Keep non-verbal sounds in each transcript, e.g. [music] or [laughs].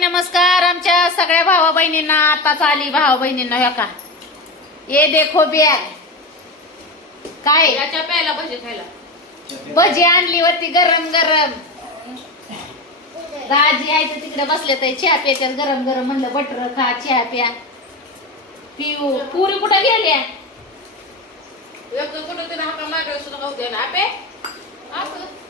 नमस्कार आमच्या सगळ्या भावा बहिणींना आताच आली भावा बहिणींना ह्या का? ये देखो बॅग काय? याच्या प्यायला भजी खायला. भजी आणली होती गरम गरम. राजी आहे तर तिकडे बसले तर चहा प्यायच्यात गरम गरम म्हणलं बटर खा चहा प्या. पिऊ. पुरी कुठं गेल्या?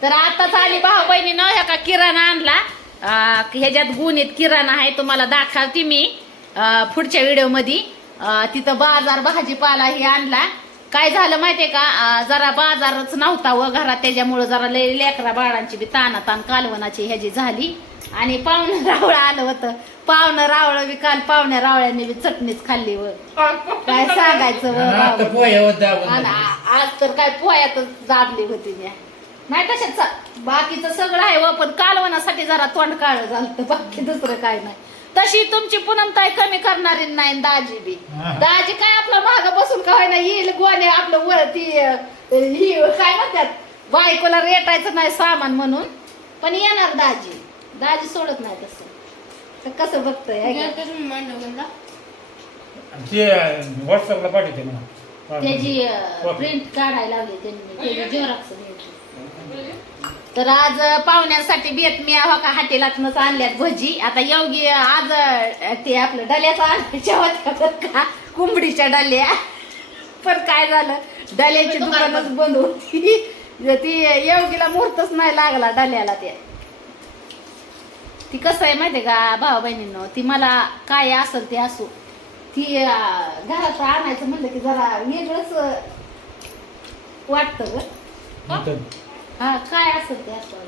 तर ना आताच आली भाऊ बहिणीनं ह्या का किराणा आणला. ह्याच्यात गुणित किराणा आहे तुम्हाला दाखवते मी. पुढच्या व्हिडिओमध्ये तिथं बाजार भाजीपाला हे आणला. काय झालं माहितीये का? जरा बाजारच नव्हता व घरात त्याच्यामुळं जरा लेकरा बाळांची बी ताना ताण कालवणाची ह्याची झाली. आणि पाहुणं [laughs] रावळं आलं होतं. पाहुणं रावळं बी काल पाहुण्या रावळ्यांनी बी चटणीच खाल्ली व. काय सांगायचं व? आज तर काय पोह्यातच दाबली होती नाही तशाच बाकीचं सगळं आहे व पण कालवणासाठी जरा तोंड काळ झालं बाकी दुसरं काय नाही. तशी तुमची पुनमताई कमी करणारी नाही दाजी बी. दाजी काय आपलं माग बसून काय नाही येईल गोणे आपलं वर ती ही काय म्हणतात बायकोला रेटायचं नाही सामान म्हणून. पण येणार दाजी. दाजी सोडत नाही तसं. तर कसं बघतोय. ते व्हॉट्सअपला पाठवते मला त्याची. प्रिंट काढायला लावली त्यांनी झेरॉक्स तर आज पाहुण्यांसाठी बेत मी हो का हाटेलातनच आणल्यात भजी. आता योगी आज ते आपलं डल्याचा का कुंबडीच्या डल्या. पण काय झालं डल्याची दुकानच बंद. होती. ती योगीला मुहूर्तच नाही लागला डल्याला त्या ती कसं आहे माहितीये का भाऊ बहिणींनो ती मला काय असेल ते असो. ती घरात आणायचं म्हणलं की जरा वेगळंच वाटतं ग. हा काय असेल ते असं?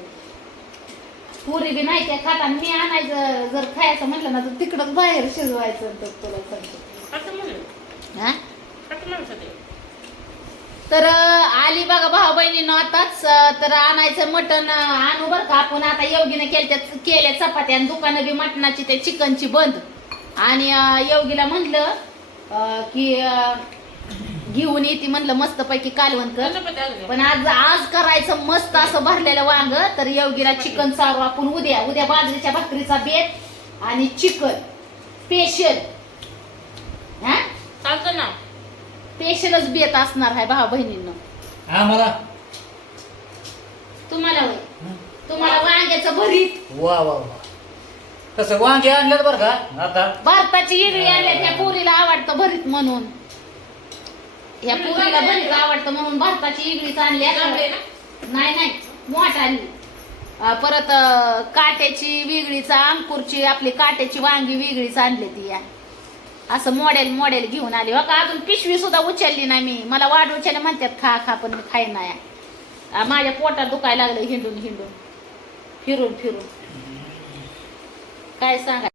पुरी बी नाही त्या खाता मी आणायचं जर खायचं म्हटलं ना तर तिकडच बाहेर शिजवायचं तर तुला सांगतो. असं म्हणलं. हा? असं म्हणत होते. तर आली बघा भाऊ बहिणीनं आताच तर आणायचं मटण आणू बरं का आपण. आता योगीने केल्या केल्या चपात्या आणि दुकानं बी मटणाची ते चिकनची बंद. आणि अं, योगीला म्हणलं अं, की अं, घेऊन येते म्हणलं मस्त पैकी कालवण कर. पण आज आज करायचं मस्त असं भरलेलं वांग. तर योगीला चिकन चारू आपण उद्या उद्या बाजरीच्या भाकरीचा बेत आणि चिकन स्पेशल हा? चालतं ना. स्पेशलच बेत असणार आहे भाऊ बहिणींना. आम्हाला तुम्हाला होय. तुम्हाला वांग्याचं भरीत. वा वा वा. कसं वांगे आणल्यात बरं का? आता? भारताची इडली आणल्या त्या पोरीला आवडतं भरीत म्हणून. या पोरीला भरीत आवडतं म्हणून भारताची इडलीच ना? नाही नाही. मोठ आली अं, परत अं, काट्याची वेगळीच अंकुरची आपली काट्याची वांगी वेगळीच आणली ती या. असं मॉडेल मॉडेल घेऊन आली. हो का? अजून पिशवी सुद्धा उचलली नाही मी. मला वाढ उचलले म्हणतात खा खा पण मी खाय नाही अं, माझ्या पोटात दुखायला लागलं हिंडून हिंडून. फिरून फिरून. काय सांगा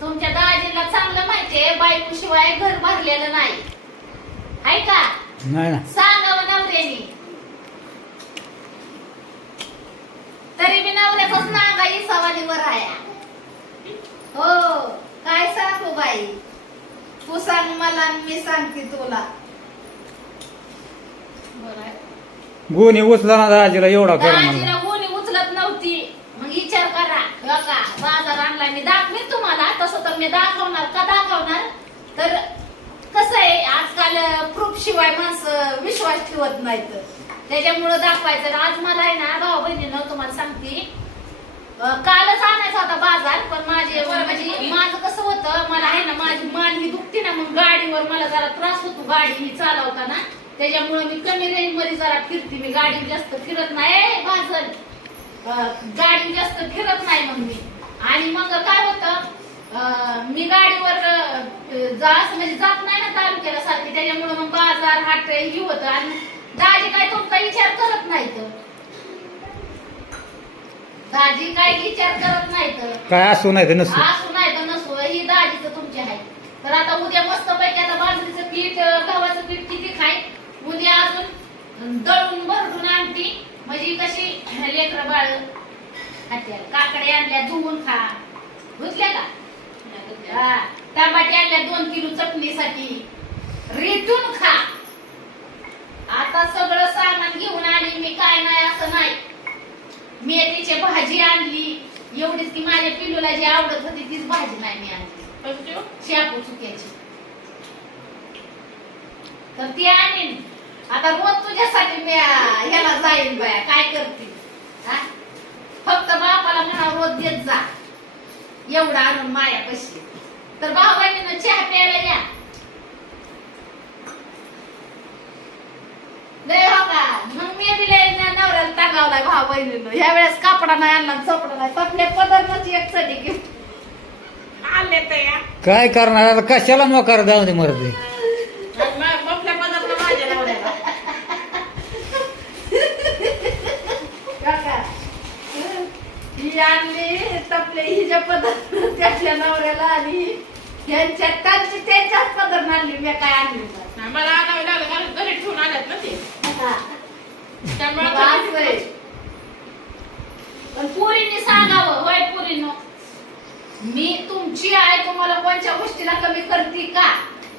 तुमच्या दाजीला चांगलं माहितीये बायको शिवाय घर भरलेलं नाही. आहे का? नाही ना सांगावं नवऱ्याने. तरी मी नवऱ्याचाच नागा सवालीवर आहे. हो काय सांगू बाई? तू सांग मला आणि मी सांगते तुला. गुन्हे उचला ना दाजीला एवढा कर दाजीला कोणी उचलत नव्हती. मग विचार करा. का बाजार आणला मी दाखवीन तुम्हाला तसं तर मी दाखवणार का दाखवणार? तर कसं आहे आजकाल प्रूफ शिवाय माणसं विश्वास ठेवत नाहीत. त्याच्यामुळं दाखवायचं. आज मला आहे ना भाऊ बहिणीनं तुम्हाला सांगते. कालच आणायचा होता बाजार पण माझे म्हणजे माझं कसं होतं मला आहे ना माझी मान ही दुखते ना मग गाडीवर मला जरा त्रास होतो गाडी ही चालवताना त्याच्यामुळे मी कमी रेंजमध्ये जरा फिरते मी गाडी जास्त फिरत नाही. अं, गाडी जास्त फिरत नाही मग मी. आणि मग काय होतं मी गाडीवर जा असं म्हणजे जात नाही ना तालुक्याला सारखी त्याच्यामुळे मग बाजार हाट ही होतं. आणि दाजी काय तुमचा विचार करत नाहीत? दाजी काय विचार करत नाहीत? काय असू नाही तर नसू. असू नाही तर नसू. ही दाजीचं तुमची आहे. तर आता उद्या मस्त पैकी आता बाजरीचं पीठ गव्हाचं पीठ किती खाय? उद्या अजून दळून भरडून आणती. म्हणजे कशी लेकर बाळ काकडे आणल्या धुवून खा. धुतल्या का? टमाटे आणल्या दोन किलो चटणीसाठी रेटून खा. आता सगळं सामान घेऊन आली मी काय नाही असं नाही. मेथीची भाजी आणली एवढीच की माझ्या पिल्लूला जी आवडत होती तीच भाजी नाही मी आणली. ठेवू? शापू चुक्याची. तर ती आणीन. आता रोज तुझ्यासाठी मी ह्याला जाईन बाया काय करते? हा? फक्त बापाला म्हणा रोज देत जा. एवढा आणून माया कशी तर भाऊ बहिणीनं चहा प्यायला या. हो मग मी दिले नवऱ्याला टाकावलाय भाऊ बहिणीनं ह्या वेळेस कापडा नाही आणला चपडा नाही. पदरनच एक चढी घेऊन आणले तर या. काय करणार? आता कशाला मोकार जाऊ दे मरते पदार्थ माझ्या नवऱ्याला काका ही आणली तपले हिच्या पदर त्याच्या नवऱ्याला आणि यांच्या त्यांची त्यांच्याच पदर आणली मी काय आणली नाही. हा, मला आणावं लागलं कारण घरी ठेवून आल्यात ना ते हा. त्यामुळे मग आता. पण पुरीने सांगावं होय पुरीनो मी तुमची आहे तुम्हाला कोणत्या गोष्टीला कमी करते का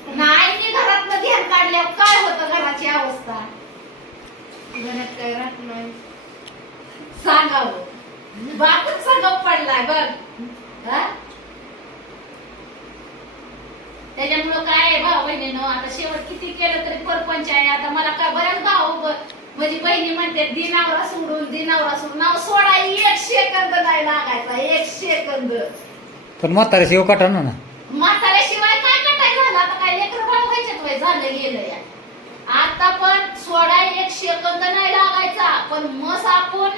नाही मी घरात ध्यान काढल्यावर काय होतं घराची अवस्था घरात काय राहत नाही सांगावं बापच सांगाव पडलाय बघ हा? त्याच्यामुळं काय आहे भाऊ बहिणीनं? आता शेवट किती केलं तरी परपंच आहे. आता मला काय बऱ्याच भाऊ म्हणजे बहिणी म्हणते दिनावरा सोडून दिनावरा सोडून नाव सोडा एक सेकंद नाही लागायचा एक सेकंद. पण म्हातारे शिव काढणार ना. म्हाताऱ्याशिवाय काय कटाय झालं? आता काय लेकर बाळ व्हायच्यात वय झालं गेलं या. आता पण सोडा एक सेकंद नाही लागायचा. पण मस आपण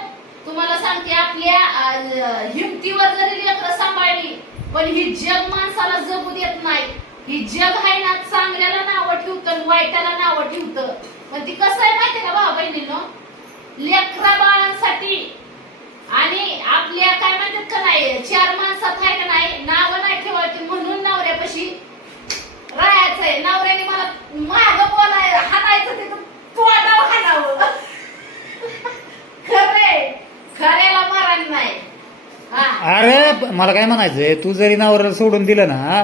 तुम्हाला सांगते आपल्या अं, हिमतीवर जरी लेकरं सांभाळली पण ही जग माणसाला जगू देत नाही. ही जग आहे ना चांगल्याला नावं ठेवतं वाईटाला नावं ठेवतं. पण ती कसं आहे माहितीये का भाऊ बहिणीनं? लेकरा बाळांसाठी आणि आपल्या काय म्हणतात का नाही चार माणसात आहे का नाही नाव नाही ठेवायची म्हणून नवऱ्यापाशी राहायचंय नवऱ्याने मला माग बोलाय हाणायचं तिथं तोंडावर हाणावं. खरे खऱ्याला मरण नाही. हा. अरे मला काय म्हणायचंय तू जरी नवऱ्याला सोडून दिलं ना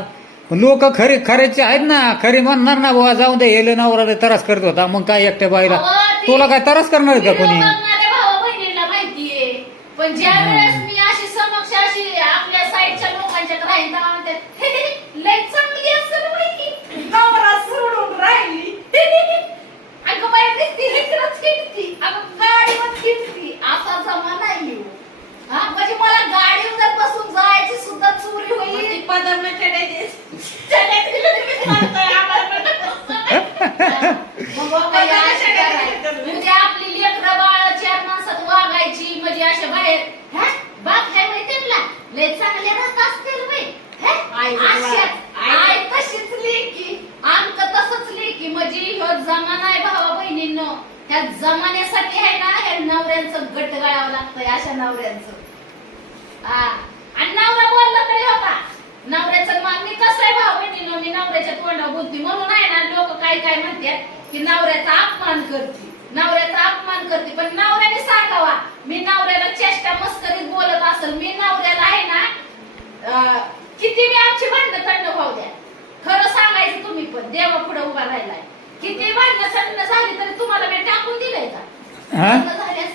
लोक खरे खरेचे आहेत ना खरे म्हणणार ना बाबा जाऊ दे हेले नवरा त्रास करत होता. मग काय एकट्या बाईला? अहो, तुला काय त्रास करणार आहे का व्हिडिओ कोणी? बघणाऱ्या भावा बहिणीला माहितीये. पण ज्या हम्म. वेळेस मी अशी समक्ष अशी आपल्या साईडच्या लोकांच्यात राहीन तेव्हा म्हणतात "हे, हे, हे, लय चांगली असेल माहिती नवरा सोडून राहिली. अगं बाई दिसती इकडंच हिंडती अगं गाडीवर हिंडती असा जमाना आहे हो. हा म्हणजे मला गाडीवर जर बसून जायची सुद्धा चोरी होईल. पदर बाबा करायच्या. म्हणजे आपली लेकरं बाळ चार माणसात वागायची. म्हणजे अशा बाहेर हा? बाप काय माहिती त्यांना लय चांगले राहत असतील बाई हे? आई अशाच. आई- आई तशीच लेकी अंक तसंच लेकी. म्हणजे ह्यो जमाना आहे भावा बहिणींनो. ह्या जमान्यासाठी आहे ना ह्या नवऱ्यांचं गट गळावं लागतंय अशा नवऱ्यांचं. हा आणि नवरा बोलला तरी होता. नवऱ्याचं मान मी कसं आहे भाऊ बहिणीनो मी नवऱ्याच्या तोंडावर बोलते म्हणून आहे ना लोक काय काय म्हणतात की नवऱ्याचा अपमान करते. नवऱ्याचा अपमान करते. पण नवऱ्याने सांगावा मी नवऱ्याला चेष्टा मस्करीत बोलत असेल मी नवऱ्याला आहे ना किती मी आमची भांडणं थंड व्हाऊ द्या. खरं सांगायचं तुम्ही पण देवा पुढे उभा राहिलाय. किती भांडणं थंड झाली तरी तुम्हाला मी टाकून दिलंय का? हा? झाल्यास?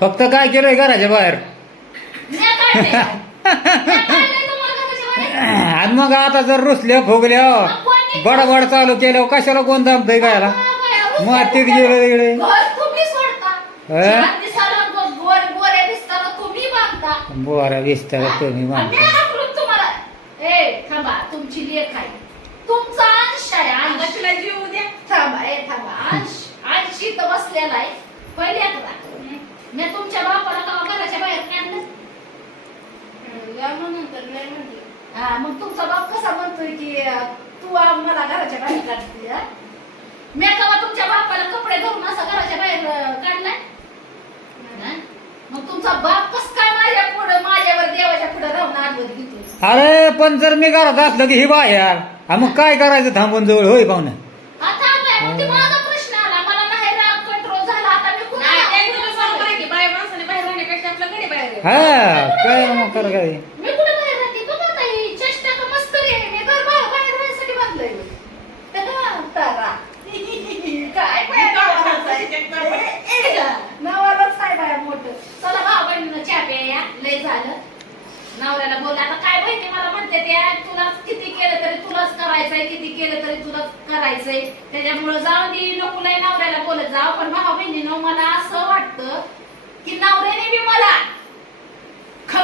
फक्त काय केलंय घराच्या बाहेर म्या काढलंय का? म्या काढलंय तुम्हाला घराच्या बाहेर? आणि मग आता जर रुसल्या फुगल्या बडबड चालू केल्यावर कशाला कोण दाबतय गायला मातीत गेलं तिकडे घर तुम्ही सोडता? छान दिसायला गो- गोर गोऱ्या दिसताना तुम्ही बांधता. बोरा विस्तार तुम्ही आणि मी म्हणता हाकलून तुम्हाला. ए थांबा तुमची लेख आहे. तुमचा अंश आहे अंश. तुला जीव द्या थांबा ए थांबा. अंश अंश इथं बसलेला आहे. पहिले आता मी तुमच्या बापाला का घराच्या बाहेर काढलं? नाही म्हटलं हा मग तुमचा बाप कसा म्हणतोय की तू आ- मला घराच्या बाहेर काढते हा? मी कवा तुमच्या बापाला कपडे घालून असा घराच्या बाहेर अं, काढलाय? हा? मग तुमचा बाप कस काय माझ्या पुढे माझ्यावर देवाच्या पुढे राहून घेतो अरे पण जर मी घरात असलं की ही बाहेर हा मग काय करायचं थांबून जवळ? होय पाहुणे. आता काय मग ते माझा प्रश्न आला मला नाही राग कंट्रोल झाला आता मी नाही त्यांनी तुला सांगू कुणाला काय की बाय माणसाने बाहेर राहण्यापेक्षा आपल्या घरी बाहेर हा. काय मग कर काय? मी कुठे बाहेर राहते? बघ आता ही चेष्टा का मस्करी आहे मी घर बाहेर बाहेर राहण्यासाठी बांधलंय हा, तारा. काय बाहेर नावालाच आहे. नावालाच आहे बाहेर मोठं. चला भाऊ बहिणीनं चहा प्या या लय झालं. त्या तुला किती केलं तरी तुलाच करायचंय किती केलं तरी तुलाच करायचंय. त्याच्यामुळे जाऊ दे नको लय नवऱ्याला बोलत जाऊ. पण भाऊ बहिणीनं मला असं वाटतं की नवऱ्याने बी मला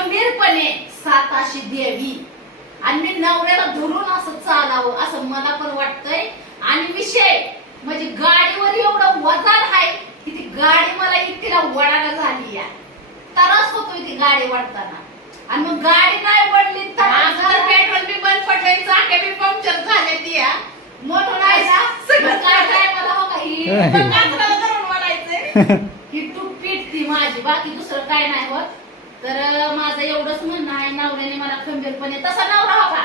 खंबीरपणे साताशी द्यावी आणि मी नवऱ्याला धरून असं चालावं असं मला पण वाटतंय. आणि विषय म्हणजे गाडीवर एवढं वजन आहे की ती गाडी मला इतकीला वडायला झाली या त्रास होतोय ती गाडी वाढताना आणि मग गाडी नाही वडली तर पेट्रोल बी बंद पडलंय चाके बी पंक्चर झाले ती या. मोठं नाही ना सगळं काय काय मला हो का? ही [laughs] धरून वाढायचंय ही टूप ती माझी बाकी दुसरं काय नाही होत. तर माझं एवढंच म्हणणं आहे नवऱ्याने मला खंबीरपणे तसा नवरा हवा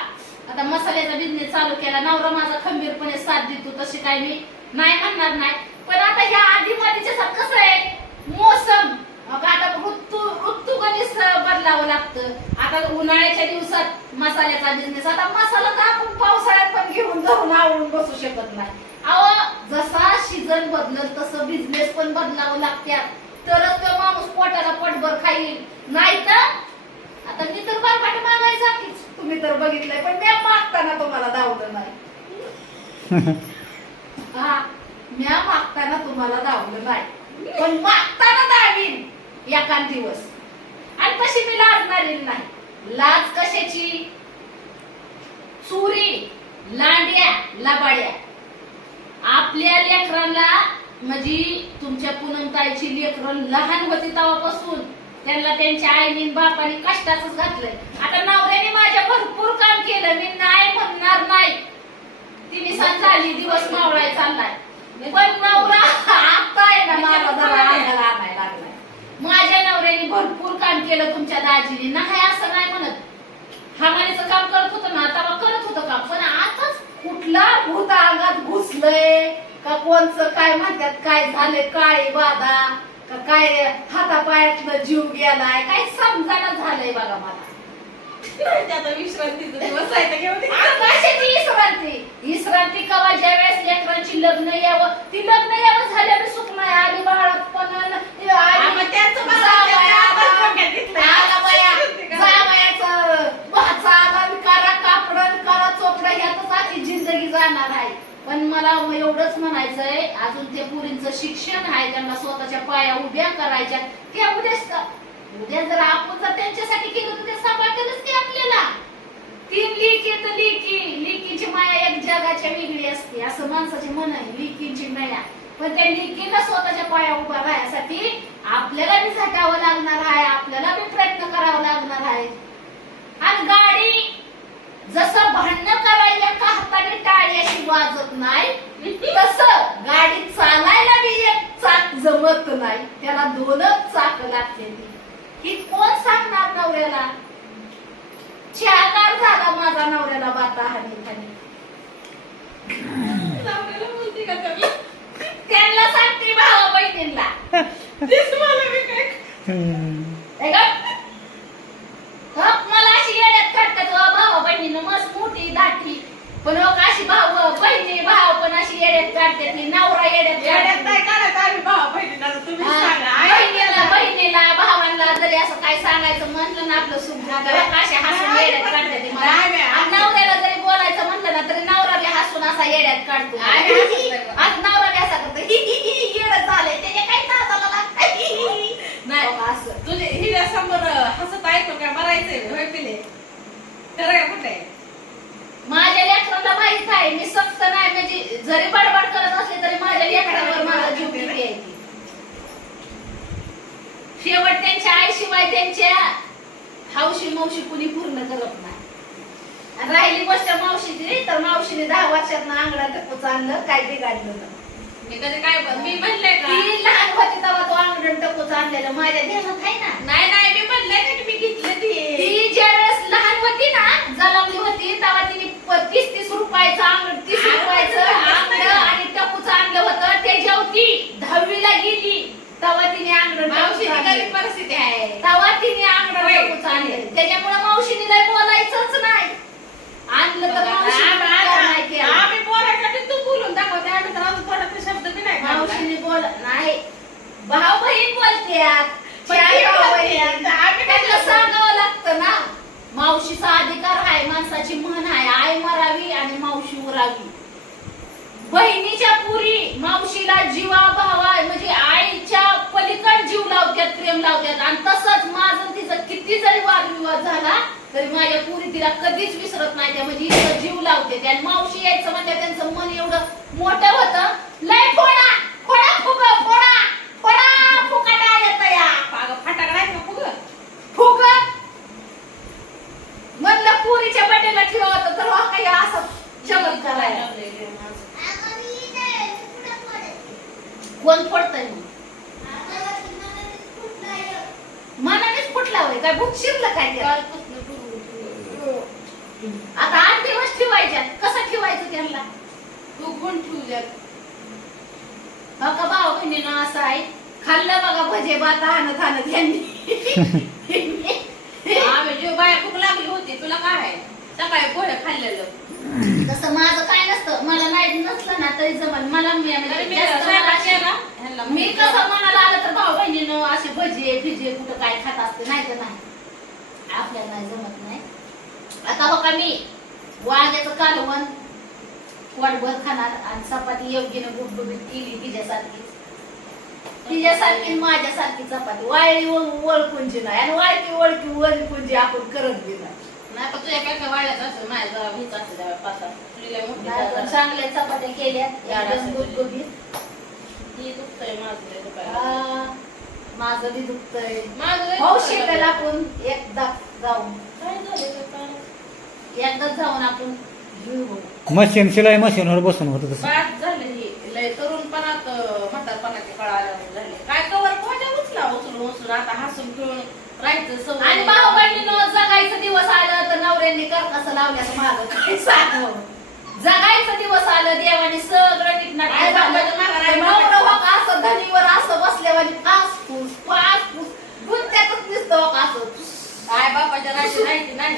आता मसाल्याचा बिझनेस चालू केला नवरा माझा खंबीरपणे साथ देतो तशी काय मी नाही म्हणणार नाही. पण आता ह्या आधी मधीच्या साथ कसं आहे? मोसम. आता ऋतू ऋतू कधीच बदलावं लागतं. आता उन्हाळ्याच्या दिवसात मसाल्याचा बिझनेस आता मसाला तर आपण पावसाळ्यात पण घेऊन जाऊन आवडून बसू शकत नाही. अहो जसा सीझन बदलत तसं बिझनेस पण बदलावं लागत्यात. तरच तो माणूस पोटाला पटभर खाईल. नाही तर आता मी तर बारपाट मागायला जातीच. तुम्ही तर बघितलंय पण मी मागताना तुम्हाला दावलं नाही. हा म्या मागताना तुम्हाला दावलं नाही. पण मागताना दावीन एखाद दिवस. आणि तशी मी लाजणारी नाही. लाज कशाची? चुरी लांड्या लबाड्या. आपल्या लेकरांना म्हणजे तुमच्या पूनमताईची लेकरं लहान होती तेव्हापासून. त्यांना त्यांच्या आईने बापाने कष्टाच घातलंय. आता नवऱ्याने माझ्या भरपूर काम केलं. मी नाही म्हणणार नाही. तिने सांग झाली दिवस मावळाय चाललाय. पण नवरा आता आहे ना मला जरा अंगाला लागलाय माझ्या नवऱ्याने भरपूर काम केलं तुमच्या दाजीने. नाही असं नाही म्हणत. हमालीचं काम करत होतं ना तेव्हा करत होतं काम. पण आताच कुठला भूत अंगात घुसलंय? का कोणचं काय म्हणतात काय झालंय काळी बाधा? काय हातापायातलं जीव गेलाय? काय समजायला झालंय बघा मला. आता विश्रांतीचा दिवस आहे तर घेऊन ये. कशाची विश्रांती? विश्रांती कवा ज्या वेळेस लेकरांची लग्न यावं? ती लग्न यावं झाल्यावर सुख नाही आली बाळात पण जिंदगी जाणार आहे. पण मला एवढंच म्हणायचंय अजून ते पुरींचं शिक्षण आहे त्यांना स्वतःच्या पाया उभ्या करायच्या. त्या उद्या उद्या जर आपण जर त्यांच्यासाठी केलं तर ते सांभाळतच की आपल्याला. तीन लिकी तर लिकी लिकीची माया एक जगाच्या वेगळी असते असं माणसाचे मन आहे लिकीची माया. पण त्या लिकीला स्वतःच्या पाया उभा राहण्यासाठी आपल्याला बी झटावं लागणार आहे आपल्याला बी प्रयत्न करावा लागणार आहे. आणि गाडी जसं भांडणं करायला का हाताने टाळी अशी वाजत नाही तसं गाडी चालायला बी एक चाक जमत नाही. त्याला दोनच चाक लागते ही कोण सांगणार नवऱ्याला? चाकार झाला माझा नवऱ्याला बाता हानी खाली? त्यांना सांगते भावा बहिणींना तेच मला बी काय हे गप. गप, मला अशी येड्यात काढतात व भावा बहिणीनं मस्त मोठी दाठी पण हो का अशी भाऊ बहिणी भाव पण अशी येड्यात नवरा येड्यात येड्यात. नाही काढत आम्ही भावा बहिणीला हा, भावांना जरी असं काय सांगायचं म्हटलं ना आपलं सुख झालं असे हसून येड्यात काढतात ते मला. नाही, नाही. आणि नवऱ्याला जरी बोलायचं म्हटलं ना तरी नवरा बी हसून असा येड्यात काढतो नाही. आज नवरा बी असा करतो हि हि हि येडं झालंय त्याच्या काय लागतंय? हि, हि, हि. नाही. असं तुझे हिऱ्या समोर हसत ऐकतो काय मरायचंय होय पिले खरं आहे कुठे माझ्या लेकराला माहीत आहे मी सक्त नाही म्हणजे जरी बडबड करत असले तरी माझ्या लेकरावर माझा जीव किती आहे. शेवट त्यांच्या आईशिवाय त्यांच्या हावशी मावशी कुणी पूर्ण करत नाही आणि राहिली गोष्ट मावशीची तर मावशीने दहा वर्षात अंगडा टप्पूच आणलं काय बिघडलं नाही. मी कधी काय बोल- मी म्हणलंय का ती लहान होती तेव्हा तो अंगण टप्पूच आणलेलं माझ्या ध्यानात आहे ना नाही नाही मी म्हणलंय की मी घेतलं ती ती ज्या वेळेस लहान होती ना जलमली होती तेव्हा तिने प- तीस तीस रुपयाचं अंगण तीस रुपयाचं अंगण आणि टपूचं आणलं होतं ते जेवती दहावीला गेली तेव्हा तिने अंगण मावशीची टपूचं गरीब. परिस्थिती आहे. तेव्हा तिने. टपूचं आणलं त्याच्यामुळे मावशीने लय बोलायचंच नाही. आणलं तर आम्ही- बोलायसाठी तू बोलून दाखवते. आम्ही तर अजून शब्द बी नाही. मावशीने बोल नाही. भाऊ बहीण बोलते पण ती भाऊ बोलते. बहीण आम्ही काय त्यांना बोलतो? सांगावं लागतं ना. माणसाची म्हण आहे. आई मरावी आणि मावशी उरावी. बहिणीच्या पुरी मावशीला जीवा भावा म्हणजे जीव लावतात प्रेम लावतात आणि तसंच माझं तिचं किती जरी वादविवाद झाला तरी माझ्या पुरी तिला कधीच विसरत नाही. त्या म्हणजे इतकं जीव लावते. आणि मावशी यायचं म्हणजे त्यांचं मन एवढं मोठं होतं. लय फोडा! फोडा फुग फोडा! फोडा फुकाटा येत या अगं फटाकडा का फुगं? फुग? म्हणलं पुरीच्या ठेवा होतं तर काही असं चमत्कार आहे. माझं. कोण फोडतंय मग? काय शिरलं काय आता आठ दिवस ठेवायच्या कसं ठेवायचं त्यांना? तू कोण ठेवू हो का भाऊ बहिणीनं असं आहे. खाल्लं बघा भजे भात आणत आणत यांनी आम्ही जेव्हा बाया भूक लागली होती तुला काय आहे? सकाळी पोहे खाल्लेलं. तसं माझं काय नसतं मला नाही नसलं ना तरी जमल मला मी मी जास्त मला मी कसं. मनाला आलं तर भाऊ बहिणीनं असे भजे फिजे कुठं काय खात असते नाही तर नाही. आपल्याला नाही जमत नाही. आता हो का मी वांग्याचं कालवण पोटभर खाणार आणि चपाती योग्यनं गुबगुबीत केली तिच्यासारखी. तिच्यासारखी आणि माझ्यासारखी चपाती. वाळी ओळखूनची नाही. आणि वाळकी ओळखी ओळखूनची आपण करत बी नाही पण तुझ्यापेक्षा वाढल्याच असेल माझ्या जरा हीच असेल जरा पाच. तुला मोठी जागा. चांगल्या चपात्या केल्या या एकदम रसाची. गुबगुबीत ही दुखतंय माझं लय दुखायला. आ, माझं बी दुखतंय माझं लय दुखायला शिकायला लागलं. आपण एकदा जाऊन काय झालं गं काय? एकदा जाऊन आपण घेऊ मशीन शिलाई मशीनवर बसून होतं तसं बाद झालं ही लय तरुणपणात अं, म्हातारपणाचे कळा आल्यावर झाले काय कवर कोणा उचला उचलून उचलून आता हसून खेळून राहायचं सवय. आणि भाऊ बहिणीनं जगायचं दिवस आलं तर नवऱ्यांनी कर कसं लावल्याचं मागं काय सांगावं जगायचं दिवस आलं देवाने सगळं नीटनाट आई असं धनीवर असं बसल्यावानी पाच फूस पाच फूस. गुंत्यातच दिसतं हो का असं. आई बापाच्या राहायची नाही.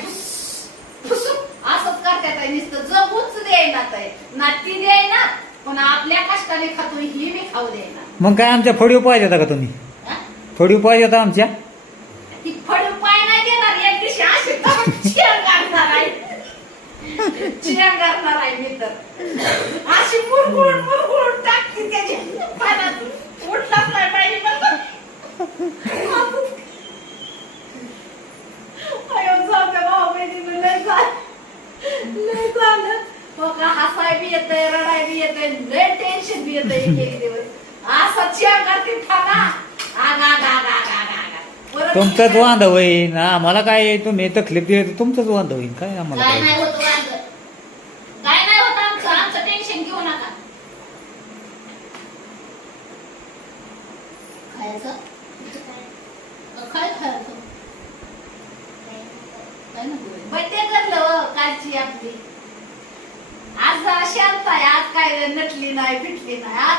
फुसूक असंच करतात आहे नुसतं. जगूच देईनात आहे ना ती देईना पण आपल्या कष्टाने खातो ही मी खाऊ देईना. मग काय आमच्या फडीव पाहिजे होता का तुम्ही? हा? फडीव पाहिजे होता आमच्या? आहे मी तर. अशी मुरगुळून मुरगुळून टाकते त्याच्या पाण्यात उठलाच नाही पाहिजे. हो का हसाय बी येतंय रडाय बी येतंय लय टेन्शन बी येतंय एक एक दिवस. असं चिया करते फागा आग आग आग आग आग आग. परत तुमचंच वांद होईन. आम्हाला काय तुम्ही तकलीफ दिली तुमचंच वांद होईन. काय आम्हाला काय नाही होत आमचं आमचं टेन्शन घेऊ नका खायचं काय खायचं काय नको बड्डे करलं हो, कालची आपली आज जरा